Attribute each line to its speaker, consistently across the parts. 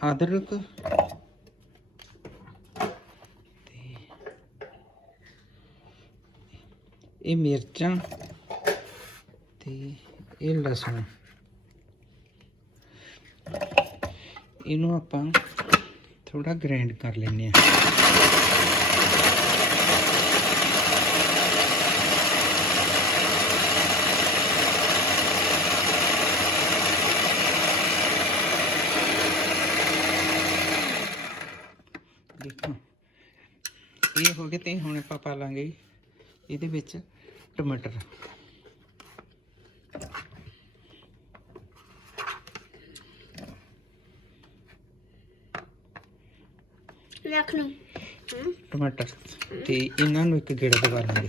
Speaker 1: ਅਦਰਕ ਤੇ ਇਹ ਮਿਰਚਾਂ ਤੇ ਇਹ ਲਸਣ। ਇਹਨੂੰ ਆਪਾਂ ਥੋੜਾ ਗ੍ਰਾਈਂਡ ਕਰ ਲੈਂਦੇ ਆ ਇਹ ਹੋ ਗਏ ਤੇ ਹੁਣ ਆਪਾਂ ਪਾ ਲਾਂਗੇ ਇਹਦੇ ਵਿੱਚ ਟਮਾਟਰ।
Speaker 2: ਰੱਖ ਲਓ।
Speaker 1: ਟਮਾਟਰ ਤੇ ਇਹਨਾਂ ਨੂੰ ਇੱਕ ਗੇੜਾ ਦਵਾ ਲਾਂਗੇ।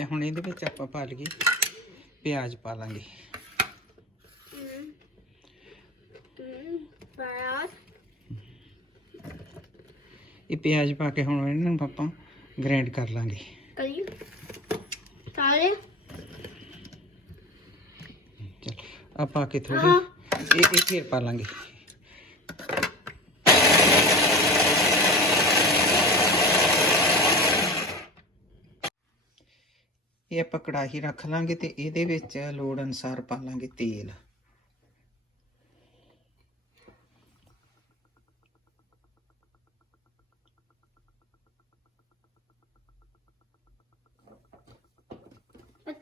Speaker 1: ਲੈ ਹੁਣ ਇਹਦੇ ਵਿੱਚ ਆਪਾਂ ਪਾ ਲਈਏ ਪਿਆਜ਼ ਪਾ ਲਾਂਗੇ। ਇਹ ਪਿਆਜ਼ ਪਾ ਕੇ ਹੁਣ ਇਹਨਾਂ ਨੂੰ ਆਪਾਂ ਗ੍ਰਾਈਂਡ ਕਰ ਲਾਂਗੇ।
Speaker 2: ਕਰੀ ਸਾਰੇ
Speaker 1: ਚਲ ਆ ਪਾ ਕੇ ਥੋੜੀ। ਇਹ ਇਹ ਫੇਰ ਪਾ ਲਾਂਗੇ। ਇਹ ਆਪਾਂ ਕੜਾਹੀ ਰੱਖ ਲਾਂਗੇ ਤੇ ਇਹਦੇ ਵਿੱਚ ਲੋੜ ਅਨਸਾਰ ਪਾ ਲਾਂਗੇ ਤੇਲ।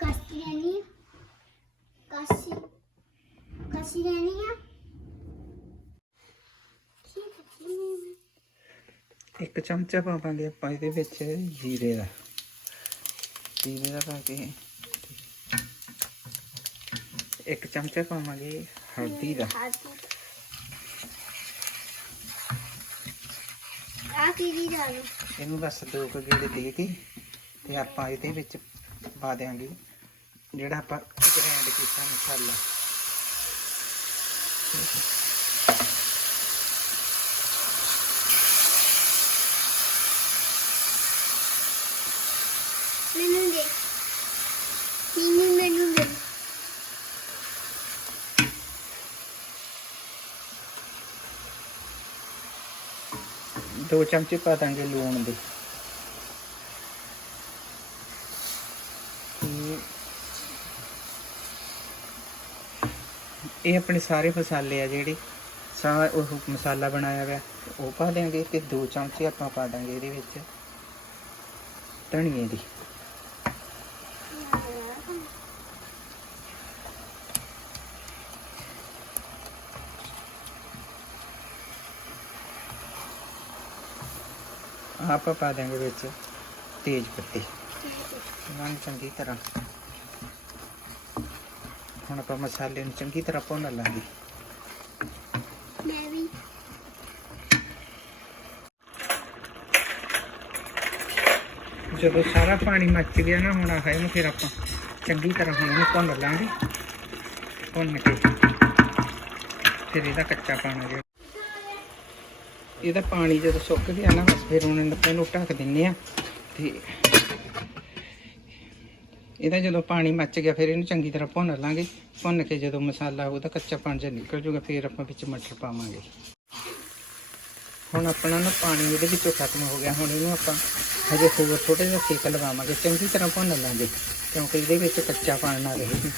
Speaker 2: ਕਾਸੀ ਕਾਸੀ ਕਾਸੀ ਹੈ
Speaker 1: ਇੱਕ ਚਮਚਾ ਪਾਵਾਂਗੇ ਆਪਾਂ ਇਹਦੇ ਵਿੱਚ ਜੀਰੇ ਦਾ। ਜੀਰੇ ਦਾ ਪਾ ਕੇ ਇੱਕ ਚਮਚਾ ਪਾਵਾਂਗੇ ਹਲਦੀ ਦਾ।
Speaker 2: ਆ ਦੀ
Speaker 1: ਇਹਨੂੰ ਬਸ ਦੋ ਕੁ ਗੇੜੇ ਦੇ ਕੇ ਤੇ ਆਪਾਂ ਇਹਦੇ ਵਿੱਚ ਪਾ ਦਿਆਂਗੇ ਜਿਹੜਾ ਆਪਾਂ ਗ੍ਰਾਈਂਡ ਕੀਤਾ ਮਸਾਲਾ
Speaker 2: ਮੈਨੂੰ ਦੇ ਮੀਨੀ ਮੈਨੂੰ ਦੇ
Speaker 1: ਦੋ ਚਮਚੇ ਪਾ ਦਾਂਗੇ ਲੂਣ ਦੇ। ਇਹ ਆਪਣੇ ਸਾਰੇ ਮਸਾਲੇ ਆ ਜਿਹੜੇ, ਸਾਰਾ ਉਹ ਮਸਾਲਾ ਬਣਾਇਆ ਹੋਇਆ, ਉਹ ਪਾ ਦਿਆਂਗੇ ਤੇ ਦੋ ਚਮਚੇ ਆਪਾਂ ਪਾ ਦਾਂਗੇ ਇਹਦੇ ਵਿੱਚ ਧਨੀਏ ਦੀ। ਆਪਾਂ ਪਾ ਦਾਂਗੇ ਵਿੱਚ ਤੇਜ ਪੱਤੀ ਇਹਨਾਂ ਨੂੰ ਚੰਗੀ ਤਰ੍ਹਾਂ। ਹੁਣ ਆਪਾਂ ਮਸਾਲੇ ਨੂੰ ਚੰਗੀ ਤਰ੍ਹਾਂ ਭੁੰਨ ਲਾਂਗੇ।
Speaker 2: ਮੈਂ ਵੀ।
Speaker 1: ਜਦੋਂ ਸਾਰਾ ਪਾਣੀ ਮੱਚ ਗਿਆ ਨਾ ਹੁਣ ਆਹ ਇਹਨੂੰ ਫਿਰ ਆਪਾਂ ਚੰਗੀ ਤਰ੍ਹਾਂ ਹੁਣ ਇਹਨੂੰ ਭੁੰਨ ਲਾਂਗੇ। ਭੁੰਨ ਕੇ ਫਿਰ ਇਹਦਾ ਕੱਚਾ ਪਾਣਾ ਜਿਹੜਾ ਇਹਦਾ ਪਾਣੀ ਜਦੋਂ ਸੁੱਕ ਗਿਆ ਨਾ, ਬਸ ਫਿਰ ਹੁਣ ਆਪਾਂ ਇਹਨੂੰ ਢੱਕ ਦਿੰਨੇ ਆ ਤੇ ਇਹਦਾ ਜਦੋਂ ਪਾਣੀ ਮੱਚ ਗਿਆ, ਫਿਰ ਇਹਨੂੰ ਚੰਗੀ ਤਰ੍ਹਾਂ ਭੁੰਨ ਲਾਂਗੇ। ਭੁੰਨ ਕੇ ਜਦੋਂ ਮਸਾਲਾ ਉਹਦਾ ਕੱਚਾ ਪਾਣੀ ਜਿਹਾ ਨਿਕਲ ਜੂਗਾ ਫਿਰ ਆਪਾਂ ਵਿੱਚ ਮਟਰ ਪਾਵਾਂਗੇ। ਹੁਣ ਆਪਣਾ ਨਾ ਪਾਣੀ ਇਹਦੇ ਵਿੱਚੋਂ ਖਤਮ ਹੋ ਗਿਆ। ਹੁਣ ਇਹਨੂੰ ਆਪਾਂ ਹਜੇ ਹੋਰ ਥੋੜਾ ਜਿਹਾ ਸੇਕ ਲਗਾਵਾਂਗੇ ਚੰਗੀ ਤਰ੍ਹਾਂ ਭੁੰਨ ਲਾਂਗੇ, ਕਿਉਂਕਿ ਇਹਦੇ ਵਿੱਚ ਕੱਚਾ ਪਾਣੀ ਨਾ ਰਹੇ।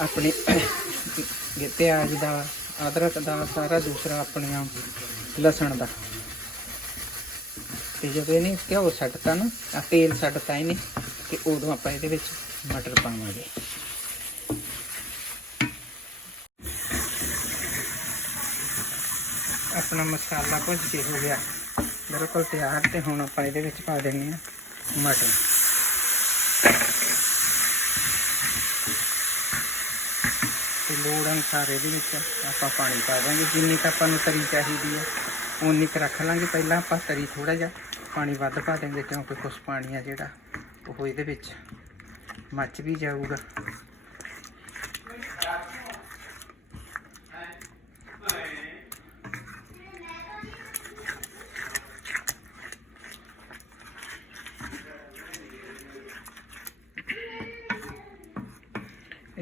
Speaker 1: ਆਪਣੇ ਪਿਆਜ਼ ਦਾ ਅਦਰਕ ਦਾ ਸਾਰਾ ਦੂਸਰਾ ਆਪਣੀਆਂ ਲਸਣ ਦਾ। ਤੇ ਜਦੋਂ ਇਹਨੇ ਘਿਓ ਛੱਡਤਾ ਨਾ ਆ ਤੇਲ ਛੱਡਤਾ ਇਹਨੇ, ਤੇ ਉਦੋਂ ਆਪਾਂ ਇਹਦੇ ਵਿੱਚ ਮਟਰ ਪਾਵਾਂਗੇ। ਆਪਣਾ ਮਸਾਲਾ ਭੁੱਜ ਕੇ ਹੋ ਗਿਆ। ਬਿਲਕੁਲ ਤਿਆਰ, ਤੇ ਹੁਣ ਆਪਾਂ ਇਹਦੇ ਵਿੱਚ ਪਾ ਦਿੰਦੇ ਆ ਮਟਰ। ਲੋੜ ਅਨੁਸਾਰ ਇਹਦੇ ਵਿੱਚ। ਆਪਾਂ ਪਾਣੀ ਪਾ ਦਾਂਗੇ, ਜਿੰਨੀ ਕੁ ਆਪਾਂ ਨੂੰ ਤਰੀ ਚਾਹੀਦੀ ਹੈ ਉਨੀ ਕੁ ਰੱਖ ਲਾਂਗੇ। ਪਹਿਲਾਂ ਆਪਾਂ ਤਰੀ ਥੋੜਾ ਜਿਹਾ ਪਾਣੀ ਵੱਧ ਪਾ ਦੇਂਗੇ ਕਿਉਂਕਿ ਕੁਝ ਪਾਣੀ ਆ ਜਿਹੜਾ, ਉਹ ਇਹਦੇ ਵਿੱਚ ਮੱਚ ਵੀ ਜਾਊਗਾ।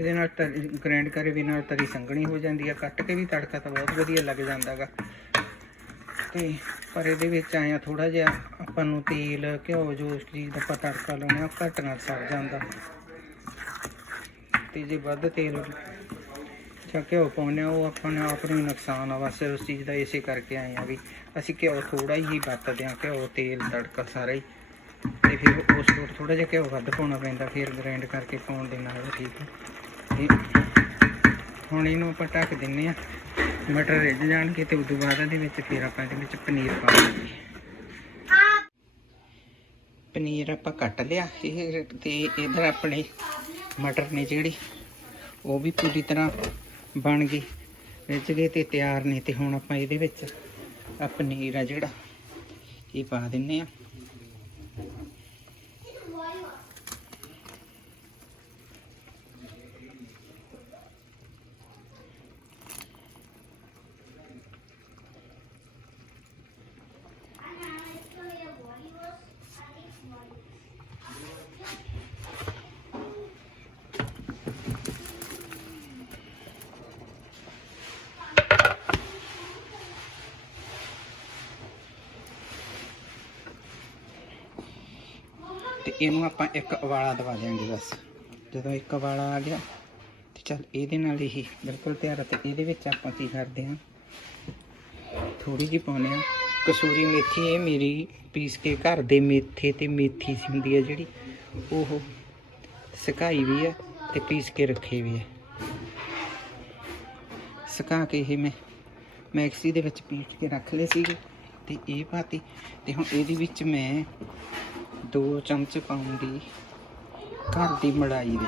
Speaker 1: ਇਹਦੇ ਨਾਲ ਗ੍ਰੈਂਡ ਕਰੇ ਵੀ ਨਾਲ ਤਰੀ ਸੰਘਣੀ ਹੋ ਜਾਂਦੀ ਆ। ਕੱਟ ਕੇ ਵੀ ਤੜਕਾ ਤਾਂ ਬਹੁਤ ਵਧੀਆ ਲੱਗ ਜਾਂਦਾਗਾ। ਤੇ ਪਰ ਇਹਦੇ ਵਿੱਚ ਆਇਆ ਥੋੜਾ ਜਿਹਾ, ਆਪਾਂ ਨੂੰ ਤੇਲ, ਘਿਓ ਜੋ ਉਸ ਚੀਜ਼ ਦਾ ਆਪਾਂ ਤੜਕਾ ਲਾਉਣਾ ਉਹ ਘੱਟ ਨਾਲ ਸੜ ਜਾਂਦਾ। ਤੇ ਜੇ ਵੱਧ ਤੇਲ ਜਾਂ ਘਿਓ ਪਾਉਂਦੇ ਹਾਂ, ਉਹ ਆਪਾਂ ਨੂੰ ਆਪ ਨੂੰ ਨੁਕਸਾਨ ਆ। ਬਸ ਉਸ ਚੀਜ਼ ਦਾ ਇਸੇ ਕਰਕੇ ਆਏ ਆ ਵੀ ਅਸੀਂ ਘਿਓ ਥੋੜਾ ਹੀ ਵਰਤਦੇ ਹਾਂ, ਘਿਓ, ਤੇਲ, ਤੜਕਾ ਸਾਰਾ ਹੀ। ਤੇ ਫਿਰ ਉਸ ਤੋਂ ਥੋੜਾ ਜਿਹਾ ਘਿਓ ਵੱਧ ਪਾਉਣਾ ਪੈਂਦਾ, ਫਿਰ ਗ੍ਰਾਈਂਡ ਕਰਕੇ ਪਾਉਣ ਦੇ ਨਾਲ ਠੀਕ ਹੈ ਤੇ ਹੁਣ ਇਹਨੂੰ ਆਪਾਂ ਢੱਕ ਦਿੰਨੇ ਆ। ਮਟਰ ਰਿੱਝ ਜਾਣਗੇ ਤੇ ਉਦੋਂ ਬਾਅਦ ਇਹਦੇ ਵਿੱਚ ਫਿਰ ਆਪਾਂ ਇਹਦੇ ਵਿੱਚ ਪਨੀਰ ਪਾ ਪਾਵਾਂਗੇ ਪਨੀਰ ਆਪਾਂ ਕੱਟ ਲਿਆ। ਇਹ ਤੇ ਇਧਰ ਆਪਣੇ ਮਟਰ ਨੇ ਜਿਹੜੀ, ਉਹ ਵੀ ਪੂਰੀ ਤਰ੍ਹਾਂ ਬਣ ਗਈ। ਰਿੱਝ ਗਏ ਤੇ ਤਿਆਰ ਨੇ ਤੇ ਹੁਣ ਆਪਾਂ ਇਹਦੇ ਵਿੱਚ ਆ ਪਨੀਰ ਆ ਜਿਹੜਾ, ਇਹ ਪਾ ਦਿੰਨੇ ਆ। ਇਹਨੂੰ ਆਪਾਂ ਇੱਕ ਉਬਾਲਾ ਦਵਾ ਦਿਆਂਗੇ ਬਸ। ਜਦੋਂ ਇੱਕ ਉਬਾਲਾ ਆ ਗਿਆ, ਤੇ ਚੱਲ ਇਹਦੇ ਨਾਲ ਹੀ ਬਿਲਕੁਲ ਤਿਆਰ ਆ ਤੇ ਇਹਦੇ ਵਿੱਚ ਆਪਾਂ ਕੀ ਕਰਦੇ ਹਾਂ? ਥੋੜੀ ਜਿਹੀ ਪਾਉਂਦੇ ਆ ਕਸੂਰੀ ਮੇਥੀ, ਇਹ ਮੇਰੀ ਪੀਸ ਕੇ ਘਰ ਦੇ ਮੇਥੇ ਤੇ ਮੇਥੀ ਸੀ ਹੁੰਦੀ ਹੈ ਜਿਹੜੀ, ਉਹ ਸੁਕਾਈ ਵੀ ਹੈ ਤੇ ਪੀਸ ਕੇ ਰੱਖੀ ਵੀ ਹੈ ਸੁਕਾ ਕੇ ਇਹ ਮੈਂ ਮੈਕਸੀ ਦੇ ਵਿੱਚ ਪੀਸ ਕੇ ਰੱਖ ਲਏ ਸੀਗੇ ਤੇ ਇਹ ਪਾਤੀ ਤੇ ਹੁਣ ਇਹਦੇ ਵਿੱਚ ਮੈਂ ਦੋ ਚਮਚ ਪਾਉਂਗੀ ਘਰ ਦੀ ਮਲਾਈ ਦੇ।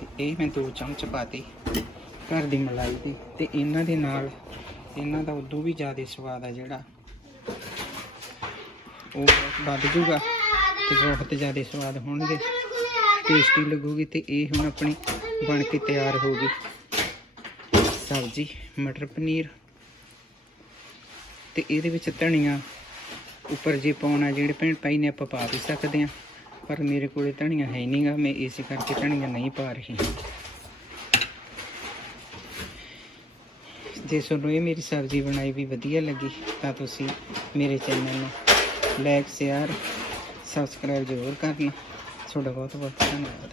Speaker 1: ਤੇ ਇਹ ਮੈਂ ਦੋ ਚਮਚ ਪਾਤੀ ਘਰ ਦੀ ਮਲਾਈ ਦੀ ਤੇ ਇਹਨਾਂ ਦੇ ਨਾਲ ਇਹਨਾਂ ਦਾ ਉਦੋਂ ਵੀ ਜ਼ਿਆਦਾ ਸਵਾਦ ਆ ਜਿਹੜਾ ਉਹ ਵੱਧ ਜੂਗਾ ਤੇ ਬਹੁਤ ਜ਼ਿਆਦਾ ਸਵਾਦ ਹੋਣਗੇ। ਟੇਸਟੀ ਲੱਗੂਗੀ ਤੇ ਇਹ ਹੁਣ ਆਪਣੀ ਬਣ ਕੇ ਤਿਆਰ ਹੋ ਗਈ। ਸਬਜ਼ੀ ਮਟਰ ਪਨੀਰ ਤੇ ਇਹਦੇ ਵਿੱਚ ਧਨੀਆ ਉੱਪਰ ਜੇ ਪਾਉਣਾ ਜਿਹੜੇ ਭੈਣ ਭਾਈ ਨੇ ਆਪਾਂ ਪਾ ਵੀ ਸਕਦੇ ਆ ਪਰ ਮੇਰੇ ਕੋਲੇ ਧਨੀਆ ਹੈ ਨਹੀਂਗਾ ਮੈਂ ਇਸੇ ਕਰਕੇ ਧਨੀਆ ਨਹੀਂ ਪਾ ਰਹੀ। ਜੇ ਤੁਹਾਨੂੰ ਇਹ ਮੇਰੀ ਸਬਜ਼ੀ ਬਣਾਈ ਵੀ ਵਧੀਆ ਲੱਗੀ, ਤਾਂ ਤੁਸੀਂ ਮੇਰੇ ਚੈਨਲ ਨੂੰ ਲਾਈਕ ਸ਼ੇਅਰ ਸਬਸਕ੍ਰਾਈਬ ਜ਼ਰੂਰ ਕਰਨਾ। ਤੁਹਾਡਾ ਬਹੁਤ ਬਹੁਤ ਧੰਨਵਾਦ।